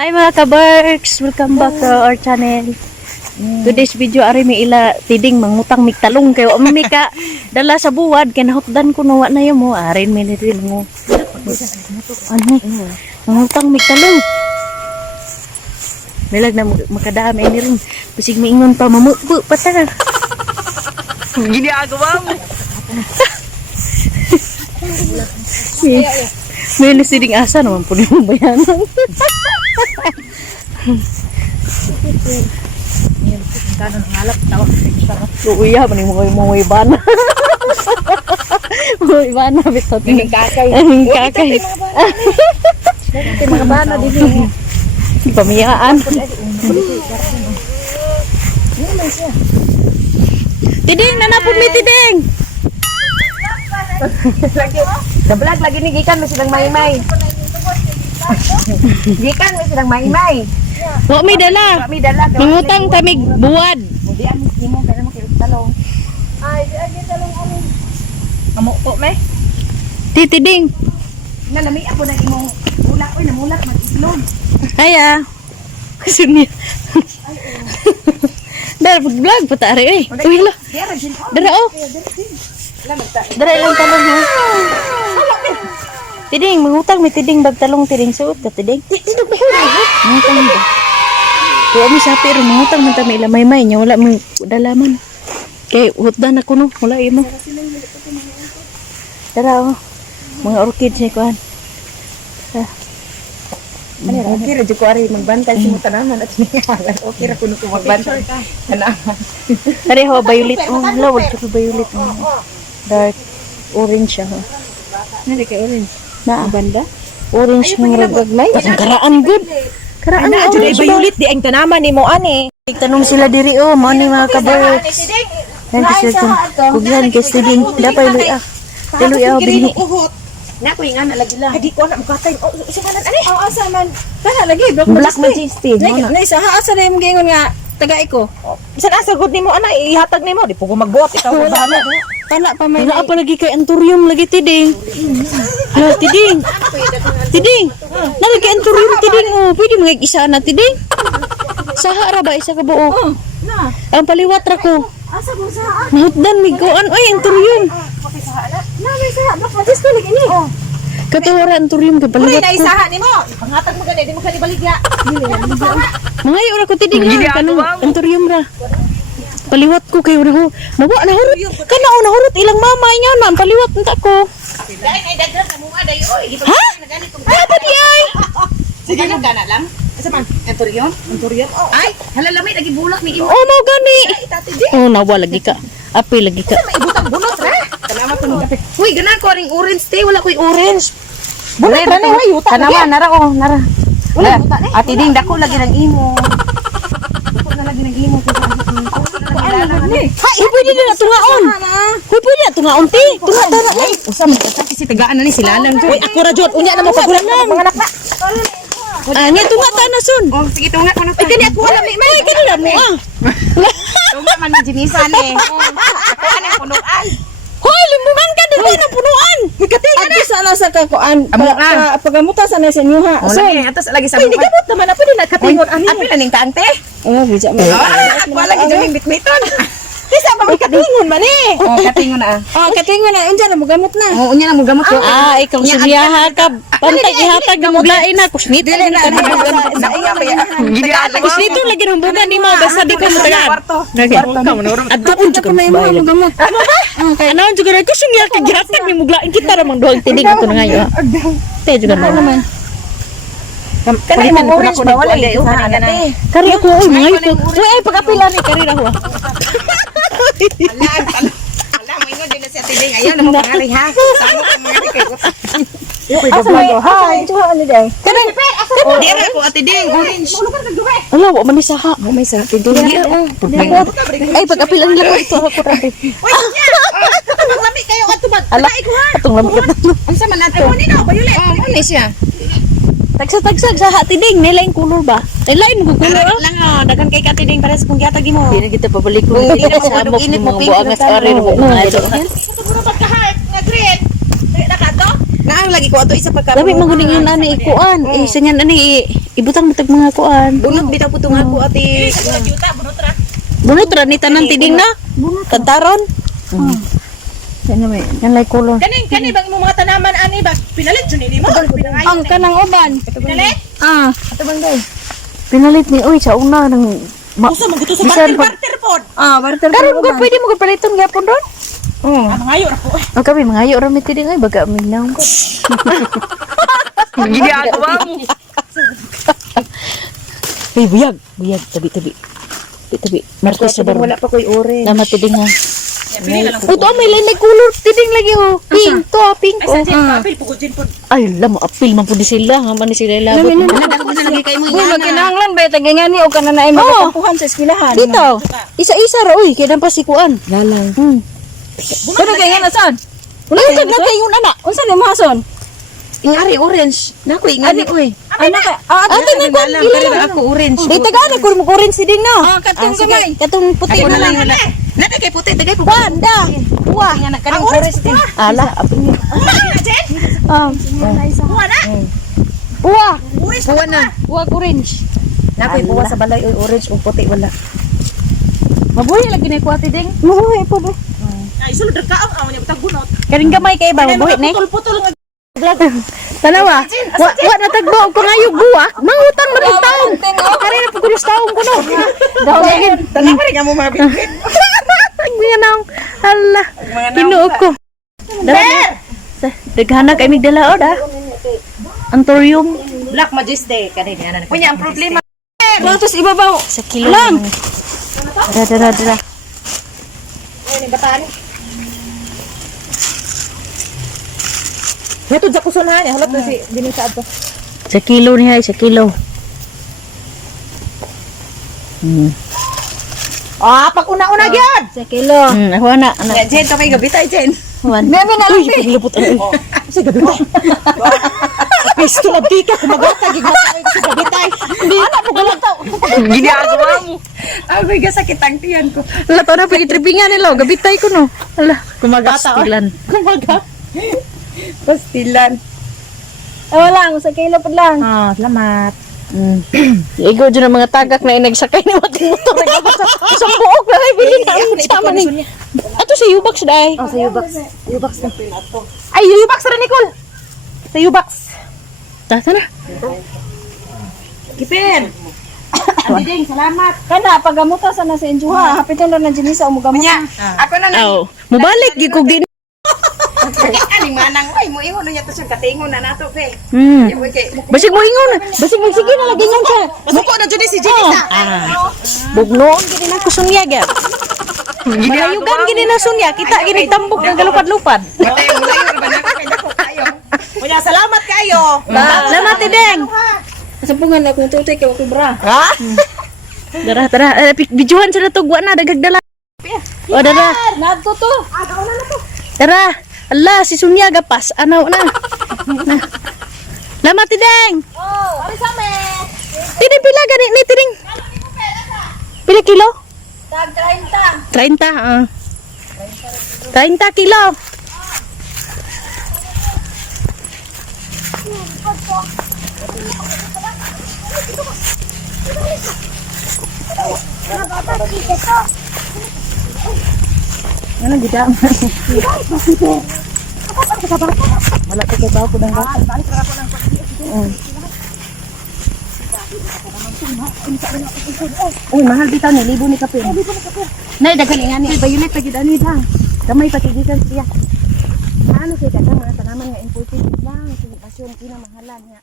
Hi mga ka-Berks! Welcome back to our channel. Today's video ari may ila tiding mangutang migtalong kayo ami ka dala sa buwad kay nahutdan ko nawa na mo arin may nidin mo. Ano? Mangutang migtalong. Melag na makadami ni rin. Bisig maingon pa mamupo pata. Gini agawa mo. May lisiding asa naman po yung bayanan. Kanon ngalap tawag Uya man mo mo ibana. Mo ibana bitaw ning kakay. Ang kakay. Kay mga bana dili. Pamiyaan. Tiding nanapod mi tiding. Dablag lagi ni gikan mo silang maymay. Gikan mo silang maymay. Wa mi dala. Kami dala. Mangutang tamig buwad. Di ang mo kaya mo kay talong. Ay, di talong ano. Amo po me. Tiding. Nalami ako na imong mula oy namulat mag-islon. Haya. Kusunya. Dara vlog pa tare eh. Uy la. Dara jin. Dara oh. Dara ilang talong ha. Tiding mangutang mi tiding bag talong tiding suot ka tiding. Tiding ba yun? Mangutang ba? Kaya mi sapi ro mangutang man ta may lamay-may nya wala mo dalaman. Kay hutdan ako no, wala imo. Dara oh. Mga orchid siya kuan. Ano ra okay ra jud ko ari magbantay sa mga tanaman at niyalan. Okay ra kuno ko magbantay. Tanaman. Pareho violet oh, lawad sa violet oh. Dark orange siya. Oh. Nari kay orange. Na banda? Orange ng ragagmay. Karaan good. Karaan Ana jud ay violet di ang tanaman nimo ani. Tanong sila diri oh, mao ni mga ka-Berks. Yan kasi kugyan kay student dapat luya. Luya binhi. Na ko ingana lagi lang. Di ko na mukatay. Oh, isa kanan ani? Oo, asa man. Kana lagi Black majesty. Na isa ha asa na imong gingon nga tagay ko. Isa asa gud nimo ana ihatag nimo di pugo magbuot ikaw ang bahala. Kana pa may apa lagi kay anturium lagi tiding. Hala tiding. Tiding. Nalagi kay anturium tiding oh, pwede mag-isa na tiding. Saha ra ba isa ka buo? Na. Ang paliwat ra ko. Asa mo sa? Nahutdan migoan oy anturium. Pati sa ana. Na may sa black majesty lagi ni. Oh. Katuwara anturium kay Uli paliwat na ko. isaha nimo. Pangatag mo gani di mo kani baligya. Mangayo ra ko tiding ha. Kanang anturium ra. Paliwat ko kay ura ko. Mawa nahurot. Kana o nahurot ilang mama nya na paliwat unta ko. Dai ay dagdag na mo aday oy. Ha? Ay pa di ay. Sige lang gana lang. Asa man? Anturion? Anturion? Oh. Ay, halalami lagi bulak ni imo. Oh mo gani. Itati di. Oh nawa lagi ka. Api lagi ka. Maibutang bunot ra. Salamat mo kape. Uy, ganan ko ring orange te, wala ko'y orange. Bunot ra ni way uta. Kanawa nara oh, nara. Wala buta ni. Ati ding dako lagi ng imo. Dako na lagi ng imo ko. Ha, pwede na tungaon. Hoy pwede na tungaon ti. Tunga tara ay. Usa man ka kasi tagaan na ni sila lang. Uy, ako ra jud unya na mo pagulan mga anak na. Ani tunga ta na sun. Oh, sige tunga ko na. Ay kani ako wala may kani na mo ah. Tunga man ni jinisan eh. Ano punuan? Hoy limbungan ka dito na punuan. Katinga na. Sa ala sa kakuan pagamuta sa na sa inyo ha. So, atos lagi sa Hindi mukha. gamot naman ako din nakatingon ani. Apil na ning kaante. Oh, bija mo. Ah, wala gid ning bitmiton. Isa pa may katingon man eh. Oh, katingon na. Oh, katingon na unja na mo gamot na. Oh, unya na mo gamot ko. Ah, ikaw sumiyaha ka. Pantay ihatag na muglain na kusnit. Dili na Kusnito lagi ng buga ni mo basta di ko matagaan. Lagi. Adto un jud may mo gamot. Ano jud ra ko sumiya ka gihatag ni muglain kita ra mang duhag tidig ko na ngayo. Te jud na naman. Kana imong orange ba wala gid sa ana. Kari ako oy mga ito. Uy ay pagapila ni kari ra ho. Ala, mo ingon din na sa tiding. Ayaw na mo pangali ha. Samo ka mga kay ko. Asa may hi. Tuwa ani day. Kana dira ko ati ding orange. Ala wa man ni saha. Oh, may sa tidong. Ay pagapila ni ko ito ako ra. Uy, ang lami kayo ato ba? Ala atong lamig ka. Unsa man ato? Ay, nino, violet. Oh, mo ni siya. Tagsag sa hati ding nilain kulo ba? Nilain ko kulo. Lang oh, dagan kay katiding para sa kung gihatag mo. Di na kita pabalik ko. Hindi na Sa mo amok init ng mo mga pink buangas ari mo mga ito. Ito mo ba ka heart nga green? Naka to? Naang lagi ko ato isa pagka. Labi maguning yun ani ikuan. Isa niyan ani ibutang matag mga kuan. Bunot bitaw putong ako ati. Bunot ra ni tanan tiding na. Tantaron. Kanya may. Yan lay kulon. Kani bang imong mga tanaman ani ba pinalit jud ni mo? Ang kanang uban. Pinalit? Ah. Ato bang day? Pinalit ni oy sa una nang Usa mo gusto sa Bisan barter pod. Ah, barter Karon ko pwede mo ko paliton gyapon ron. Oh. Ano ngayo ra ko. O kami mangayo ra mi tiding ay baga minaw ko. Ginagawa mo. Ay buyag, buyag tabi. Tabi. Martes sa baro. Wala pa koy ore. Lama tiding ha. Pili na lang. O to may lain color tiding lagi ho. Pink to, pink Ay oh. sa jin papel pugod jin pod. Ay, lamo apil man pud sila, ha man ni sila labot. Dako na lagi kay mo Uy, magkinahanglan ba tagangani o kana na ay magkakuhan sa eskwelahan. Dito. Isa-isa ra oy, kay nang pasikuan. Lalang. Pero kay nga saan? Wala ka na kayo na. Unsa ni mason? Ingari orange. Nako ingani oy. Ano ka? Ate na ko Kaya ako orange. Di taga ko mo orange si ding na. Katong gamay. Katong puti Ako na na lang. lang wala. Nata kay puti tagay po. Banda. Buwa. Nga na kanang orange din. Ala, apil niya. Buwa na. Buwa. Buwa na. Buwa orange. Nakoy buwa sa balay oy orange ug puti wala. Mabuhay lagi na ko ate ding. Mabuhay po ba? Ay sulod ka ang awon niya tag bunot. Karing gamay kay ba mabuhay na. Putol-putol nga. Tanawa. Wa na tagbo ko ngayo buwak. Mangutang man og taon. Kare na pagulus taon ko no. Dawagin. Tanaw pa rin nga mo mabibit. Nga nang hala. Tinuok ko. Dara. Daghana kay mig dala oda. Antorium Black Majesty kanini ana. Kunya ang problema. Tapos ibabaw. sa kilo. Lang. Dara. Ay ni bataan. Hetod sa kusunahan niya, halap na si Dinisa ato. Sa kilo niya, sa kilo. Ah, pag una-una gyud. Sa kilo. Ako na. Ya Jen, to kay gabi tay Jen. Juan. Meme na lang. Uy, paglapot ang Sa gabi tay. Pisto na tika kumagata gid matay sa gabi tay. Ana po galataw. Ginagawa mo. Ay, ga sakit ang tiyan ko. Wala to na pag-tripingan nila. Gabitay ko no. Hala. Kumagata. Pastilan. Kumaga. Pastilan. Wala, sa kilo pa lang. Ah, salamat. Igo dyan ang mga tagak na inagsakay ni Mating Motor. Sa buok na ay bilhin na ang sama ni. Ato sa Ubax dahi. Oh, sa Ubax. Ubax na. Ay, Ubax ra Nicole. Sa Ubax. Tata na. Kipin. Andi ding, salamat. Kana pagamuta sa nasa injuha, hapiton na ng jinisa o mugamot. Ako na Aw, mubalik gikog din. Aning manang oy mo ingon niya to sa katingon na nato pe. Basig mo ingon. Basig mo sige na lagi ngon siya. Muko na jud si Jenisa. Bugnoon gini na kusunya gyud. Malayugan gini na sunya, kita gini tambok ng galupad-lupad. Matay mo layo ba nako kay dako kayo. Kuya salamat kayo. Salamat Deng. Sampungan na kung tutoy kay kubra. Ha? Tara. Bijuhan sa natugwa na dagag dala. O dara. Nadto to. Tara. Ala si Sunya gapas anaw na. Salamat Deng. Oh, ari sa me. Tiding pila gani ni tiding. Pila kilo? Tag 30. 30 30 kilo. Ano gidang? Wala ka kay ko dang ka. Uy, mahal bitaw ni libo ni kapin. Nay daghan nga ni bayulit pagid ani lang. Kamay pakigitan siya. Ano kay daghang mga tanaman nga imported lang, basyon kinamahalan niya.